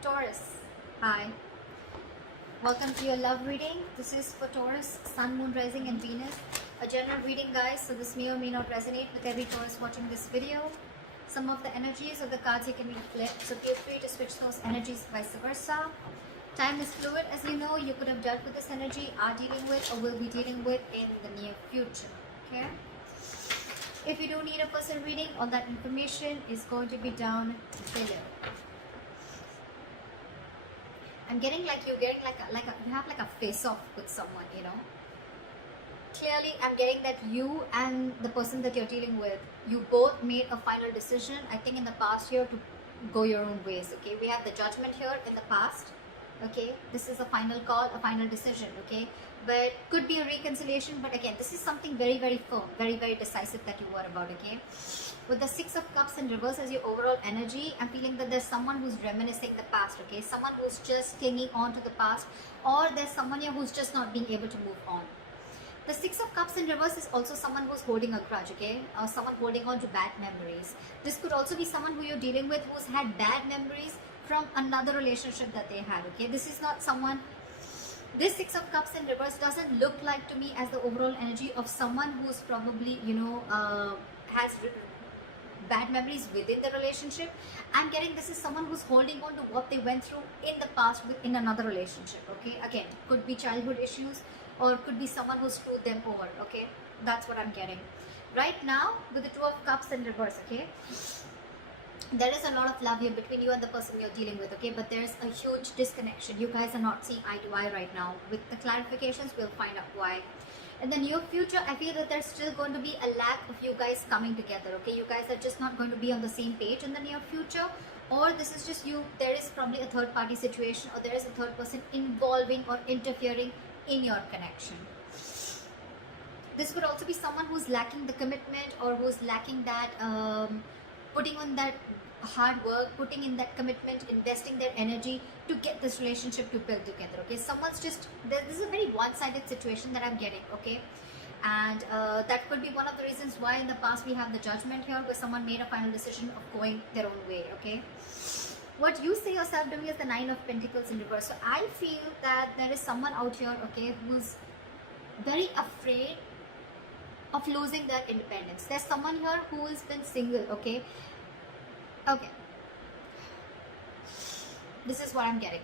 Taurus, hi. Welcome to your love reading. This is for Taurus, Sun, Moon, Rising and Venus. A general reading, guys, so this may or may not resonate with every Taurus watching this video. Some of the energies of the cards you can read flipped, so feel free to switch those energies vice versa. Time is fluid, as you know. You could have dealt with this energy, are dealing with, or will be dealing with in the near future. Okay? If you do need a personal reading, all that information is going to be down below. I'm getting like you're getting you have like a face off with someone, you know. Clearly, I'm getting that you and the person that you're dealing with, you both made a final decision, I think in the past year, to go your own ways, okay? We have the judgment here in the past, okay? This is a final call, a final decision, okay? But could be a reconciliation, but again, this is something very, very firm, very, very decisive that you were about, okay? With the Six of Cups in reverse as your overall energy, I'm feeling that there's someone who's reminiscing the past, okay? Someone who's just clinging on to the past, or there's someone here who's just not being able to move on. The Six of Cups in reverse is also someone who's holding a grudge, okay? Or someone holding on to bad memories. This could also be someone who you're dealing with who's had bad memories from another relationship that they had, okay? This is not someone... This Six of Cups in reverse doesn't look like to me as the overall energy of someone who's probably, you know, has bad memories within the relationship. I'm getting this is someone who's holding on to what they went through in the past in another relationship, okay? Again, could be childhood issues, or could be someone who screwed them over, okay? That's what I'm getting. Right now, with the Two of Cups in reverse, okay? There is a lot of love here between you and the person you're dealing with, okay? But there's a huge disconnection. You guys are not seeing eye to eye right now. With the clarifications, we'll find out why. In the near future, I feel that there's still going to be a lack of you guys coming together, okay? You guys are just not going to be on the same page in the near future. Or this is just you, there is probably a third party situation, or there is a third person involving or interfering in your connection. This could also be someone who's lacking the commitment, or who's lacking that putting on that hard work, putting in that commitment, investing their energy to get this relationship to build together, okay? Someone's just, this is a very one-sided situation that I'm getting, okay? And that could be one of the reasons why in the past we have the judgment here, where someone made a final decision of going their own way, okay? What you say yourself doing is the Nine of Pentacles in reverse. So I feel that there is someone out here, okay, who's very afraid of losing their independence. There's someone here who has been single, okay? Okay. This is what I'm getting.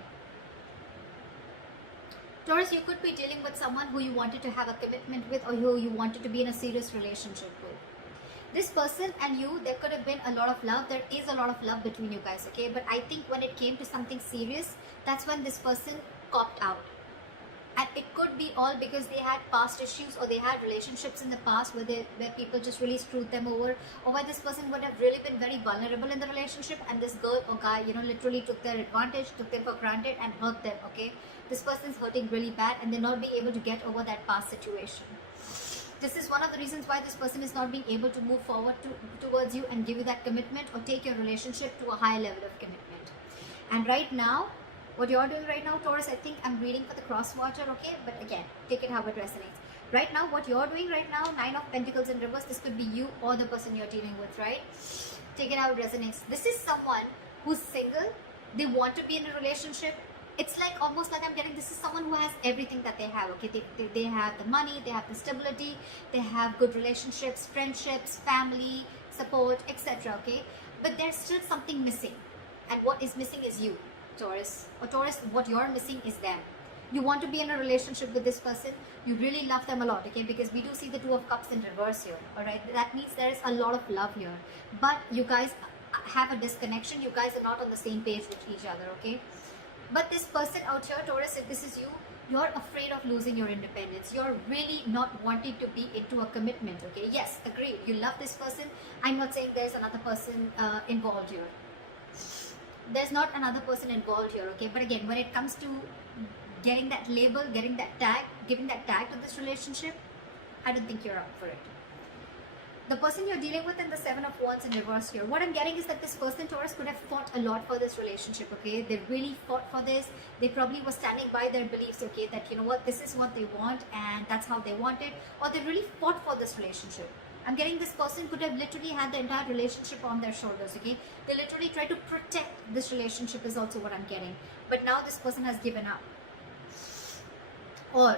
Taurus, you could be dealing with someone who you wanted to have a commitment with, or who you wanted to be in a serious relationship with. This person and you, there could have been a lot of love. There is a lot of love between you guys, okay? But I think when it came to something serious, that's when this person copped out. And it could be all because they had past issues, or they had relationships in the past where people just really screwed them over, or where this person would have really been very vulnerable in the relationship, and this girl or guy, you know, literally took their advantage, took them for granted and hurt them, okay? This person's hurting really bad, and they're not being able to get over that past situation. This is one of the reasons why this person is not being able to move forward towards you and give you that commitment, or take your relationship to a higher level of commitment. And right now, what you're doing right now, Taurus, I think I'm reading for the cross watcher, okay? But again, take it how it resonates. Right now, what you're doing right now, Nine of Pentacles in reverse, this could be you or the person you're dealing with, right? Take it how it resonates. This is someone who's single. They want to be in a relationship. It's like almost like I'm getting, this is someone who has everything that they have, okay? They have the money, they have the stability, they have good relationships, friendships, family, support, etc., okay? But there's still something missing. And what is missing is you, Taurus. Or Taurus, what you're missing is them. You want to be in a relationship with this person. You really love them a lot, okay? Because we do see the Two of Cups in reverse here, all right? That means there is a lot of love here. But you guys have a disconnection. You guys are not on the same page with each other, okay? But this person out here, Taurus, if this is you, you're afraid of losing your independence. You're really not wanting to be into a commitment, okay? Yes, agreed. You love this person. I'm not saying there's another person involved here. There's not another person involved here, okay? But again, when it comes to getting that label, getting that tag, giving that tag to this relationship, I don't think you're up for it. The person you're dealing with in the Seven of Wands in reverse here, what I'm getting is that this person, Taurus, could have fought a lot for this relationship, okay? They really fought for this. They probably were standing by their beliefs, okay? That, you know what, this is what they want and that's how they want it. Or they really fought for this relationship. I'm getting this person could have literally had the entire relationship on their shoulders, okay? They literally try to protect this relationship is also what I'm getting. But now this person has given up. Or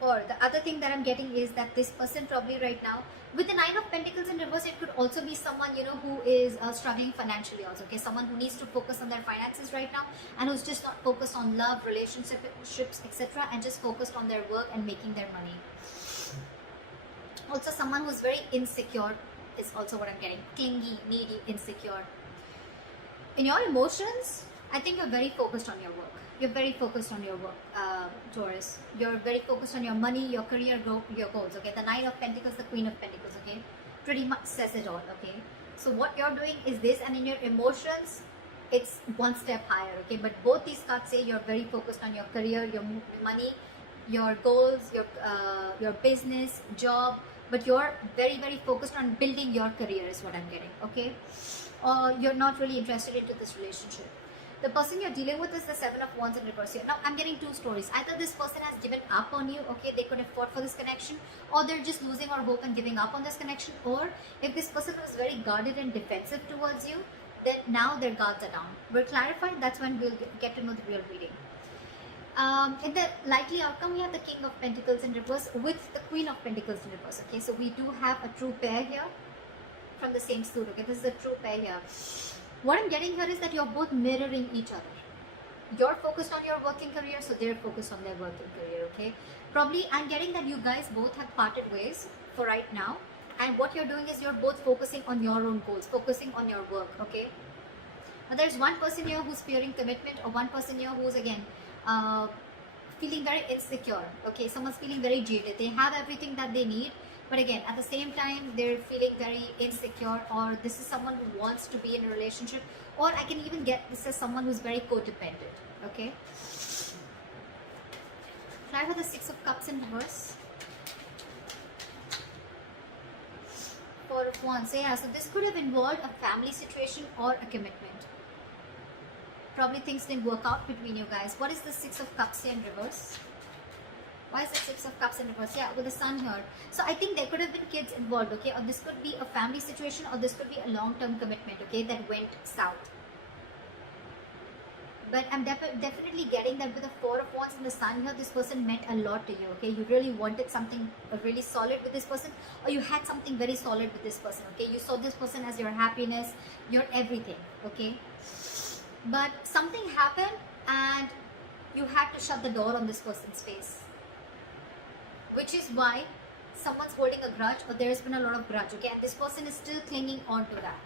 the other thing that I'm getting is that this person probably right now, with the Nine of Pentacles in reverse, it could also be someone, you know, who is struggling financially also, okay? Someone who needs to focus on their finances right now and who's just not focused on love, relationships, etc. and just focused on their work and making their money. Also someone who's very insecure is also what I'm getting. Clingy, needy, insecure. In your emotions, I think you're very focused on your work. You're very focused on your work, Taurus. You're very focused on your money, your career, your goals, okay? The Nine of Pentacles, the Queen of Pentacles, okay? Pretty much says it all, okay? So what you're doing is this, and in your emotions, it's one step higher, okay? But both these cards say you're very focused on your career, your money, your goals, your business, job, but you're very, very focused on building your career is what I'm getting, okay? Or you're not really interested into this relationship. The person you're dealing with is the Seven of Wands in reverse here. Now, I'm getting two stories. Either this person has given up on you, okay, they could have fought for this connection, or they're just losing all hope and giving up on this connection, or if this person was very guarded and defensive towards you, then now their guards are down. We're clarified, that's when we'll get to know the real reading. In the likely outcome, we have the King of Pentacles in reverse with the Queen of Pentacles in reverse, okay, so we do have a true pair here from the same suit, okay, this is a true pair here. What I'm getting here is that you're both mirroring each other. You're focused on your working career, so they're focused on their working career, okay? Probably, I'm getting that you guys both have parted ways for right now. And what you're doing is you're both focusing on your own goals, focusing on your work, okay? Now, there's one person here who's fearing commitment, or one person here who's, again, feeling very insecure, okay? Someone's feeling very jaded. They have everything that they need, but again, at the same time, they're feeling very insecure, or this is someone who wants to be in a relationship, or I can even get this as someone who's very codependent, okay? Try for the Six of Cups in reverse. Four of Wands. So yeah, so this could have involved a family situation or a commitment. Probably things didn't work out between you guys. What is the Six of Cups here in reverse? Why is the Six of Cups in reverse? Yeah, with the Sun here. So I think there could have been kids involved, okay? Or this could be a family situation, or this could be a long-term commitment, okay, that went south. But I'm definitely getting that with the Four of Wands and the Sun here, this person meant a lot to you, okay? You really wanted something really solid with this person, or you had something very solid with this person, okay? You saw this person as your happiness, your everything, okay? But something happened and you had to shut the door on this person's face. Which is why someone's holding a grudge, or there has been a lot of grudge, okay? And this person is still clinging on to that.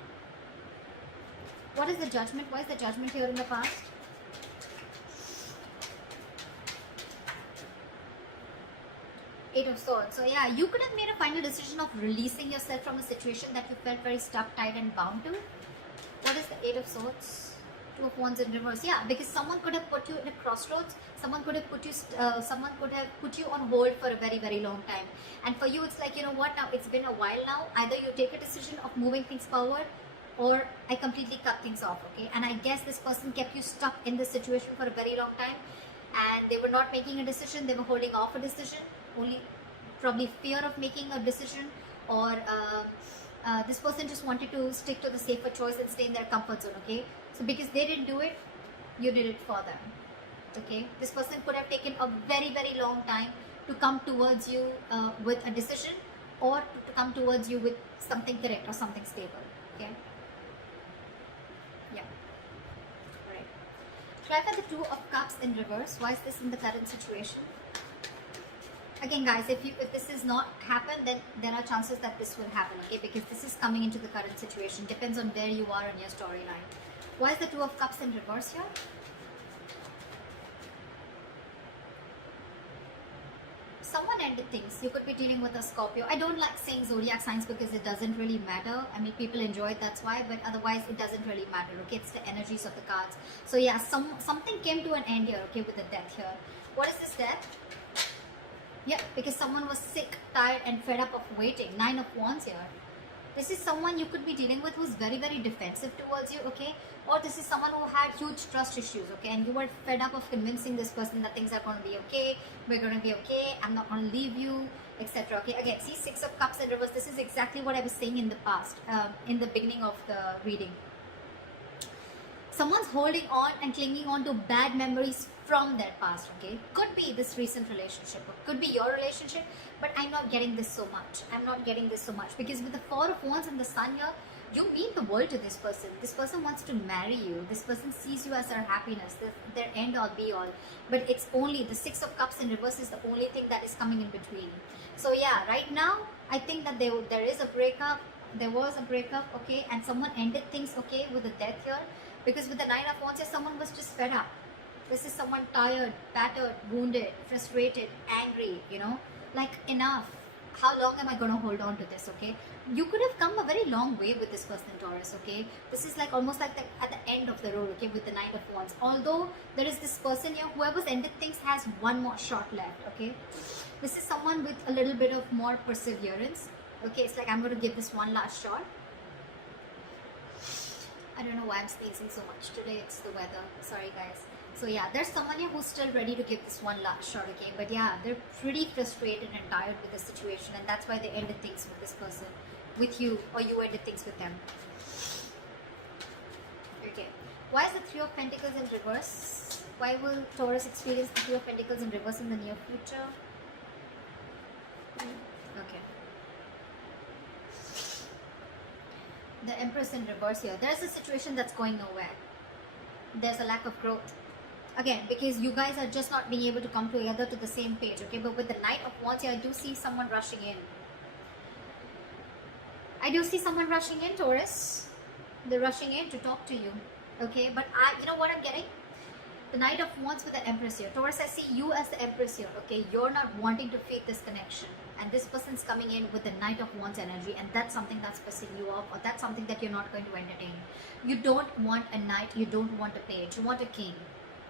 What is the Judgment? Why is the Judgment here in the past? Eight of Swords. So yeah, you could have made a final decision of releasing yourself from a situation that you felt very stuck, tied and bound to. What is the Eight of Swords? Two of Wands in reverse. Yeah, because someone could have put you in a crossroads. Someone could have put you on hold for a very, very long time. And for you, it's like, you know what, now it's been a while now. Either you take a decision of moving things forward, or I completely cut things off, okay? And I guess this person kept you stuck in this situation for a very long time, and they were not making a decision. They were holding off a decision, only probably fear of making a decision, or this person just wanted to stick to the safer choice and stay in their comfort zone, okay? So because they didn't do it, you did it for them, okay? This person could have taken a very, very long time to come towards you with a decision, or to come towards you with something correct or something stable, okay? Yeah. Alright. Try for the Two of Cups in reverse. Why is this in the current situation? Again, guys, if this is not happened, then there are chances that this will happen, okay? Because this is coming into the current situation. Depends on where you are in your storyline. Why is the Two of Cups in reverse here? Someone ended things. You could be dealing with a Scorpio. I don't like saying zodiac signs because it doesn't really matter. I mean, people enjoy it, that's why. But otherwise, it doesn't really matter, okay? It's the energies of the cards. So yeah, something came to an end here, okay, with the Death here. What is this Death? Yeah, because someone was sick, tired and fed up of waiting. Nine of Wands here. This is someone you could be dealing with who's very, very defensive towards you, okay? Or this is someone who had huge trust issues, okay? And you were fed up of convincing this person that things are going to be okay, we're going to be okay, I'm not going to leave you, etc. Okay, again, see, Six of Cups in reverse. This is exactly what I was saying in the past, in the beginning of the reading. Someone's holding on and clinging on to bad memories from their past, okay? Could be this recent relationship, or could be your relationship, but I'm not getting this so much. I'm not getting this so much because with the Four of Wands and the Sun here, you mean the world to this person. This person wants to marry you. This person sees you as their happiness, their end all be all. But it's only the Six of Cups in reverse is the only thing that is coming in between. So yeah, right now, I think that there is a breakup. There was a breakup, okay? And someone ended things, okay, with the death here. Because with the Nine of Wands, someone was just fed up. This is someone tired, battered, wounded, frustrated, angry, you know, like enough. How long am I going to hold on to this, okay? You could have come a very long way with this person, Taurus, okay? This is like almost like at the end of the road, okay, with the Knight of Wands. Although there is this person here, whoever's ended things has one more shot left, okay? This is someone with a little bit of more perseverance, okay? It's like I'm going to give this one last shot. I don't know why I'm sneezing so much today. It's the weather. Sorry, guys. So yeah, there's someone here who's still ready to give this one last shot, okay? But yeah, they're pretty frustrated and tired with the situation, and that's why they ended things with this person, with you, or you ended things with them. Okay. Why is the Three of Pentacles in reverse? Why will Taurus experience the Three of Pentacles in reverse in the near future? Okay. The Empress in reverse here. There's a situation that's going nowhere. There's a lack of growth. Again, because you guys are just not being able to come together to the same page, okay? But with the Knight of Wands here, I do see someone rushing in. I do see someone rushing in, Taurus. They're rushing in to talk to you, okay? But you know what I'm getting? The Knight of Wands with the Empress here. Taurus, I see you as the Empress here, okay? You're not wanting to fake this connection. And this person's coming in with the Knight of Wands energy, and that's something that's pissing you off, or that's something that you're not going to entertain. You don't want a knight, you don't want a page, you want a king.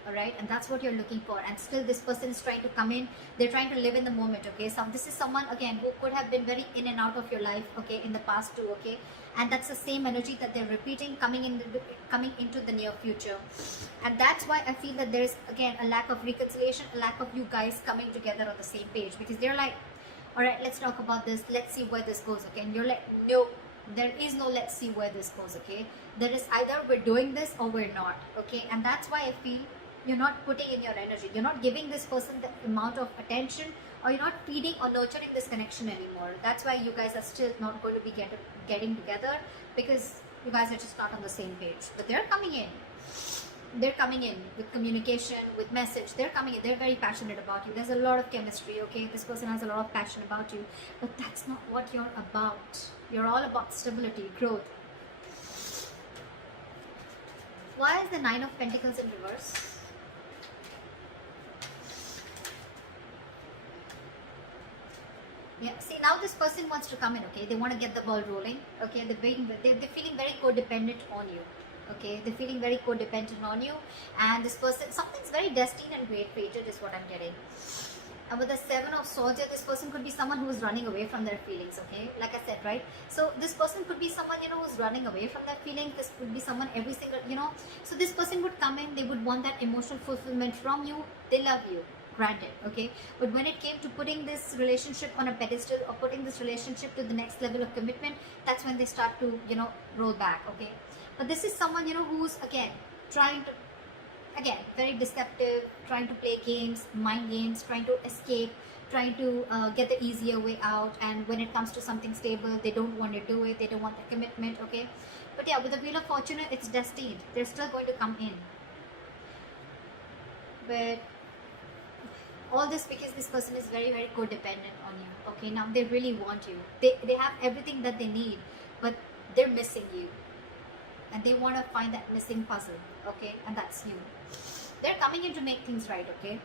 Alright, and that's what you're looking for, and still this person is trying to come in. They're trying to live in the moment, okay? So this is someone, again, who could have been very in and out of your life, okay, in the past too, okay? And that's the same energy that they're repeating coming into the near future. And that's why I feel that there's, again, a lack of reconciliation, a lack of you guys coming together on the same page, because they're like, alright, let's talk about this, let's see where this goes, okay? And you're like, no, there is no let's see where this goes, okay? There is either we're doing this or we're not, okay? And that's why I feel you're not putting in your energy. You're not giving this person the amount of attention, or you're not feeding or nurturing this connection anymore. That's why you guys are still not going to be getting together, because you guys are just not on the same page. But they're coming in. They're coming in with communication, with message. They're coming in. They're very passionate about you. There's a lot of chemistry, okay? This person has a lot of passion about you. But that's not what you're about. You're all about stability, growth. Why is the Nine of Pentacles in reverse? Yeah, see, now this person wants to come in, okay? They want to get the ball rolling, okay? They're feeling very codependent on you, okay? They're feeling very codependent on you, and this person, something's very destined and fated is what I'm getting. And with the Seven of Swords here, this person could be someone who is running away from their feelings, okay? Like I said, right? So this person could be someone, you know, who's running away from their feelings. This could be someone every single, you know. So this person would come in, they would want that emotional fulfillment from you. They love you. Granted, okay, but when it came to putting this relationship on a pedestal, or putting this relationship to the next level of commitment, that's when they start to, you know, roll back, okay? But this is someone, you know, who's, again, trying to, again, very deceptive, trying to play games, mind games, trying to escape, trying to get the easier way out. And when it comes to something stable, they don't want to do it, they don't want the commitment, okay? But yeah, with the Wheel of Fortune, it's destined. They're still going to come in. But all this because this person is very, very codependent on you, okay? Now they really want you. They have everything that they need, but they're missing you, and they want to find that missing puzzle, okay? And that's you. They're coming in to make things right, okay?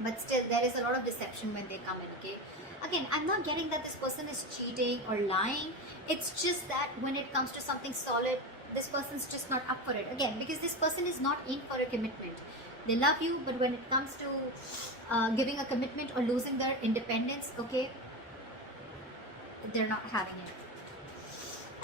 But still, there is a lot of deception when they come in, okay? Again, I'm not getting that this person is cheating or lying. It's just that when it comes to something solid, this person's just not up for it. Again, because this person is not in for a commitment. They love you, but when it comes to giving a commitment or losing their independence, okay, they're not having it.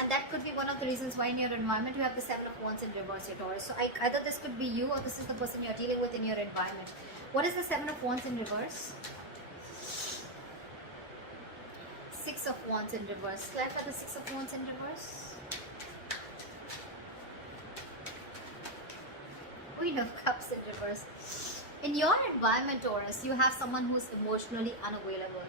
And that could be one of the reasons why in your environment you have the Seven of Wands in reverse, your Taurus. So either this could be you or this is the person you're dealing with in your environment. What is the Seven of Wands in reverse? Six of Wands in reverse. Clarify the Six of Wands in reverse. Queen of Cups in reverse. In your environment, Taurus, you have someone who's emotionally unavailable.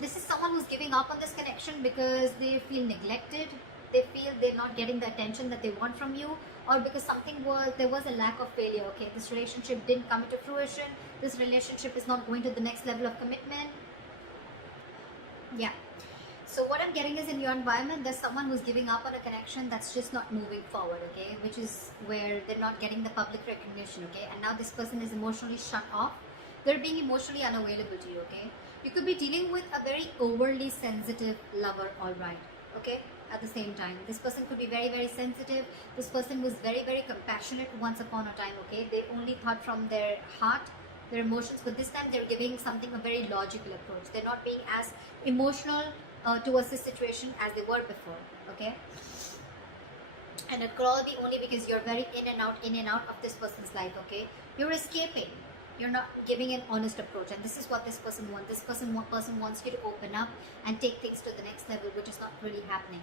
This is someone who's giving up on this connection because they feel neglected. They feel they're not getting the attention that they want from you, or because there was a lack of failure. Okay, this relationship didn't come into fruition. This relationship is not going to the next level of commitment. Yeah. So what I'm getting is in your environment, there's someone who's giving up on a connection that's just not moving forward, okay? Which is where they're not getting the public recognition, okay? And now this person is emotionally shut off. They're being emotionally unavailable to you, okay? You could be dealing with a very overly sensitive lover, alright, okay? At the same time, this person could be very, very sensitive. This person was very, very compassionate once upon a time, okay? They only thought from their heart, their emotions, but this time they're giving something a very logical approach. They're not being as emotional towards this situation as they were before, okay? And it could all be only because you're very in and out of this person's life, okay? You're escaping. You're not giving an honest approach, and this is what this person wants. This person wants you to open up and take things to the next level, which is not really happening.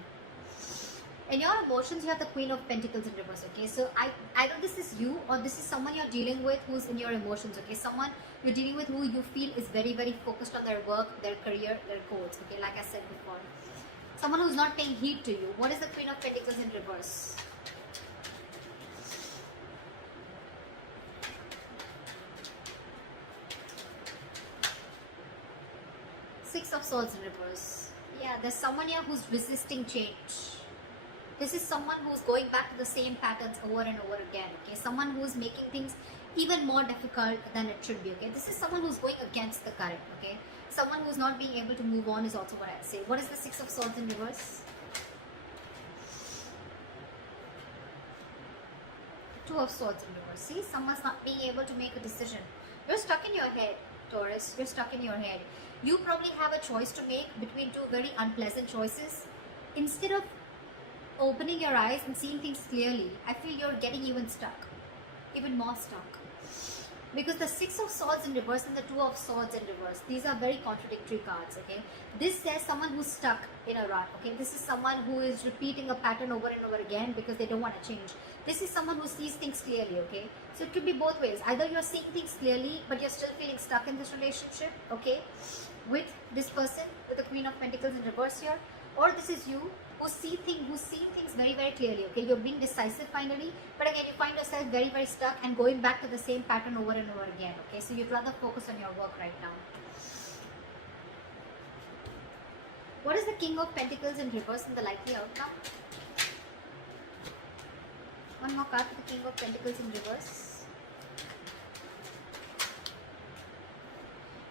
In your emotions, you have the Queen of Pentacles in reverse, okay? So either this is you or this is someone you're dealing with who's in your emotions, okay? Someone you're dealing with who you feel is very, very focused on their work, their career, their goals, okay? Like I said before. Someone who's not paying heed to you. What is the Queen of Pentacles in reverse? Six of Swords in reverse. Yeah, there's someone here who's resisting change. This is someone who's going back to the same patterns over and over again, okay? Someone who's making things even more difficult than it should be, okay? This is someone who's going against the current, okay? Someone who's not being able to move on is also what I'd say. What is the Six of Swords in reverse? Two of Swords in reverse. See, someone's not being able to make a decision. You're stuck in your head, Taurus. You're stuck in your head. You probably have a choice to make between two very unpleasant choices. Instead of opening your eyes and seeing things clearly, I feel you're getting even stuck, even more stuck. Because the Six of Swords in reverse and the Two of Swords in reverse, these are very contradictory cards, okay? This says someone who's stuck in a rut, okay? This is someone who is repeating a pattern over and over again because they don't want to change. This is someone who sees things clearly, okay? So it could be both ways. Either you're seeing things clearly, but you're still feeling stuck in this relationship, okay? With this person, with the Queen of Pentacles in reverse here. Or this is you, who's seeing things very, very clearly, okay? You're being decisive finally, but again, you find yourself very, very stuck and going back to the same pattern over and over again, okay? So you'd rather focus on your work right now. What is the King of Pentacles in reverse and the likely outcome? One more card for the King of Pentacles in reverse.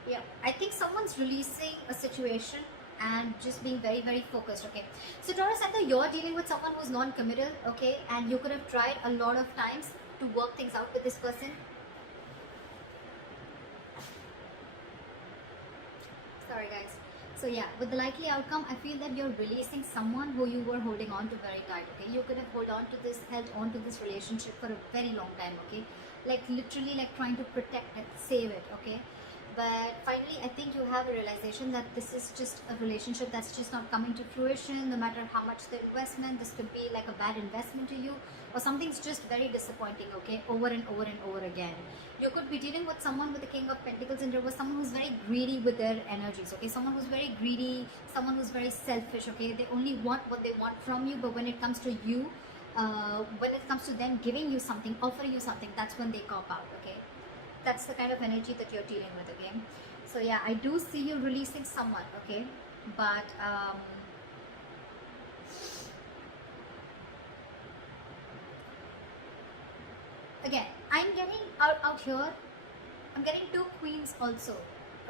Yeah, I think someone's releasing a situation and just being very, very focused, okay? So Taurus, either you're dealing with someone who's non-committal, okay? And you could have tried a lot of times to work things out with this person. Sorry guys. So yeah, with the likely outcome, I feel that you're releasing someone who you were holding on to very tight, okay? You could have held on to this relationship for a very long time, okay? Like literally like trying to protect it, save it, okay? But finally, I think you have a realization that this is just a relationship that's just not coming to fruition. No matter how much the investment, this could be like a bad investment to you, or something's just very disappointing, okay, over and over and over again. You could be dealing with someone with the King of Pentacles in reverse, someone who's very greedy with their energies, okay, someone who's very greedy, someone who's very selfish, okay, they only want what they want from you, but when it comes to you, when it comes to them giving you something, offering you something, that's when they cop out, okay. That's the kind of energy that you're dealing with, okay? So yeah, I do see you releasing someone, okay? But again, I'm getting out here, I'm getting two queens also,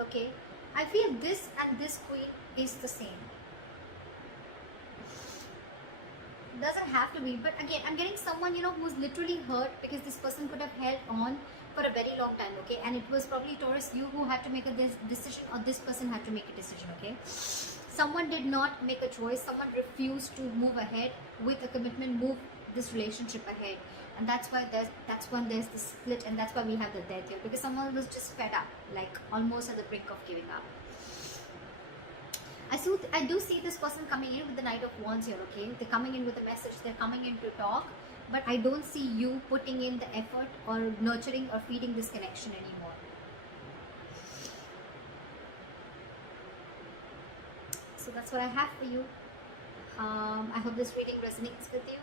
okay? I feel this and this queen is the same. Doesn't have to be, but again, I'm getting someone, you know, who's literally hurt because this person could have held on for a very long time, okay? And it was probably Taurus, you who had to make a decision, or this person had to make a decision, okay? Someone did not make a choice, someone refused to move ahead with a commitment, move this relationship ahead. And that's when there's the split, and that's why we have the death here, because someone was just fed up, like almost at the brink of giving up. I do see this person coming in with the Knight of Wands here, okay? They're coming in with a message, they're coming in to talk, but I don't see you putting in the effort or nurturing or feeding this connection anymore. So that's what I have for you. I hope this reading resonates with you.